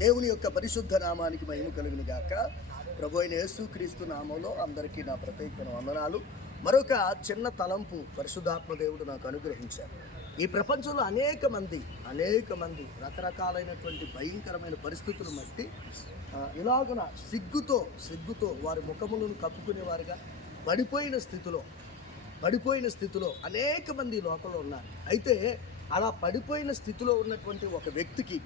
దేవుని యొక్క పరిశుద్ధ నామానికి మహిమ కలుగును గాక. ప్రభు అయిన యేసుక్రీస్తు నామంలో అందరికీ నా ప్రత్యేకమైన వందనాలు. మరొక చిన్న తలంపు పరిశుద్ధాత్మ దేవుడు నాకు అనుగ్రహించారు. ఈ ప్రపంచంలో అనేక మంది అనేక మంది రకరకాలైనటువంటి భయంకరమైన పరిస్థితులు బట్టి ఇలాగున సిగ్గుతో సిగ్గుతో వారి ముఖములను కప్పుకునేవారుగా పడిపోయిన స్థితిలో పడిపోయిన స్థితిలో అనేక మంది లోకంలో ఉన్నారు. అయితే అలా పడిపోయిన స్థితిలో ఉన్నటువంటి ఒక వ్యక్తికి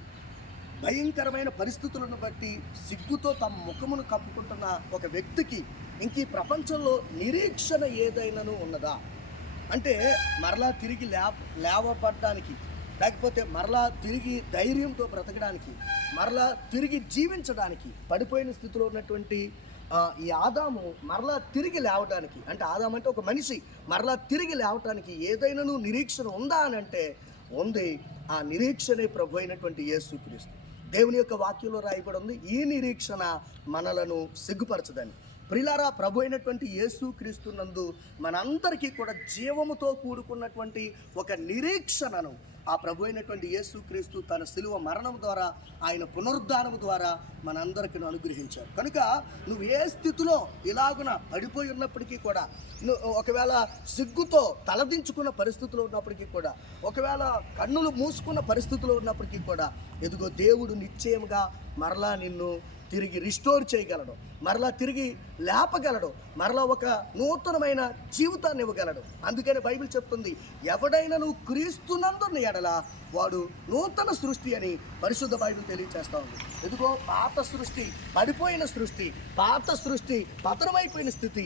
భయంకరమైన పరిస్థితులను బట్టి సిగ్గుతో తమ ముఖమును కప్పుకుంటున్న ఒక వ్యక్తికి ఇంక ఈ ప్రపంచంలో నిరీక్షణ ఏదైనాను ఉన్నదా? అంటే మరలా తిరిగి లేవ లేవబడడానికి లేకపోతే మరలా తిరిగి ధైర్యంతో బ్రతకడానికి మరలా తిరిగి జీవించడానికి పడిపోయిన స్థితిలో ఉన్నటువంటి ఈ ఆదాము మరలా తిరిగి లేవటానికి అంటే ఆదాము అంటే ఒక మనిషి మరలా తిరిగి లేవటానికి ఏదైనాను నిరీక్షణ ఉందా అని అంటే ఉంది. ఆ నిరీక్షణే ప్రభు అయినటువంటి యేసుక్రీస్తు దేవుని యొక్క వాక్యంలో రాయబడి ఉంది ఈ నిరీక్షణ మనలను సిగ్గుపరచదని. ప్రిలారా ప్రభు అయినటువంటి యేసు క్రీస్తునందు మనందరికీ కూడా జీవముతో కూడుకున్నటువంటి ఒక నిరీక్షణను ఆ ప్రభు అయినటువంటి యేసు క్రీస్తు తన శిలువ మరణం ద్వారా ఆయన పునరుద్ధానం ద్వారా మనందరికీ అనుగ్రహించారు కనుక నువ్వు ఏ స్థితిలో ఇలాగున పడిపోయి ఉన్నప్పటికీ కూడా నువ్వు ఒకవేళ సిగ్గుతో తలదించుకున్న పరిస్థితిలో ఉన్నప్పటికీ కూడా ఒకవేళ కన్నులు మూసుకున్న పరిస్థితిలో ఉన్నప్పటికీ కూడా ఎదుగో దేవుడు నిశ్చయముగా మరలా నిన్ను తిరిగి రిస్టోర్ చేయగలడు. మరలా తిరిగి లేపగలడు. మరలా ఒక నూతనమైన జీవితాన్ని ఇవ్వగలడు. అందుకని బైబిల్ చెప్తుంది ఎవడైనా నువ్వు క్రీస్తునందున్న ఎడల వాడు నూతన సృష్టి అని పరిశుద్ధ బైబిల్ తెలియచేస్తా ఉంది. ఎందుకో పాత సృష్టి పడిపోయిన సృష్టి పాత సృష్టి పతనమైపోయిన స్థితి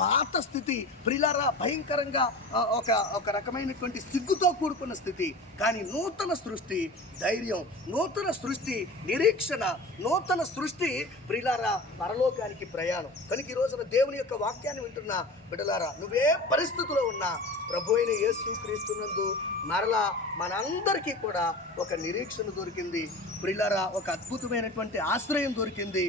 పాత స్థితి ప్రిలారా భయంకరంగా ఒక ఒక రకమైనటువంటి సిగ్గుతో కూడుకున్న స్థితి. కానీ నూతన సృష్టి ధైర్యం నూతన సృష్టి నిరీక్షణ నూతన సృష్టి ప్రిలారా పరలోకానికి ప్రయాణం. కనుక ఈ రోజున దేవుని యొక్క వాక్యాన్ని వింటున్న బిడలారా నువ్వే పరిస్థితిలో ఉన్నా ప్రభు అయిన యేసు క్రీస్తునందు మరలా మనందరికీ కూడా ఒక నిరీక్షణ దొరికింది ప్రిల్లరా ఒక అద్భుతమైనటువంటి ఆశ్రయం దొరికింది.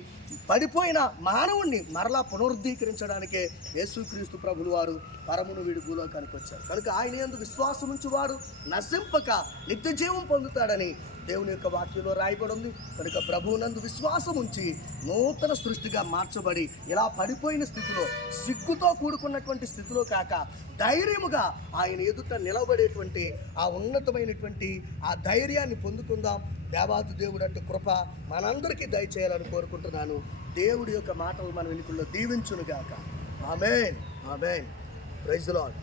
పడిపోయిన మానవుణ్ణి మరలా పునరుద్ధీకరించడానికే యేసుక్రీస్తు ప్రభులు వారు పరమును వీడి భూలోకానికి వచ్చారు. కనుక ఆయన యందు విశ్వాసం ఉంచువాడు నశింపక నిత్య జీవం పొందుతాడని దేవుని యొక్క వాక్యంలో రాయబడి ఉంది కనుక ప్రభువునందు విశ్వాసం ఉంచి నూతన సృష్టిగా మార్చబడి ఇలా పడిపోయిన స్థితిలో సిగ్గుతో కూడుకున్నటువంటి స్థితిలో కాక ధైర్యముగా ఆయన ఎదుట నిలబడేటువంటి ఆ ఉన్నతమైనటువంటి ఆ ధైర్యాన్ని పొందుకుందాం. దేవాది దేవుడు అంటే కృప మనందరికీ దయచేయాలని కోరుకుంటున్నాను. దేవుడి యొక్క మాటలు మన వెనుకల్లో దీవించునుగాక. ఆమెన్. ఆమెన్. Praise lord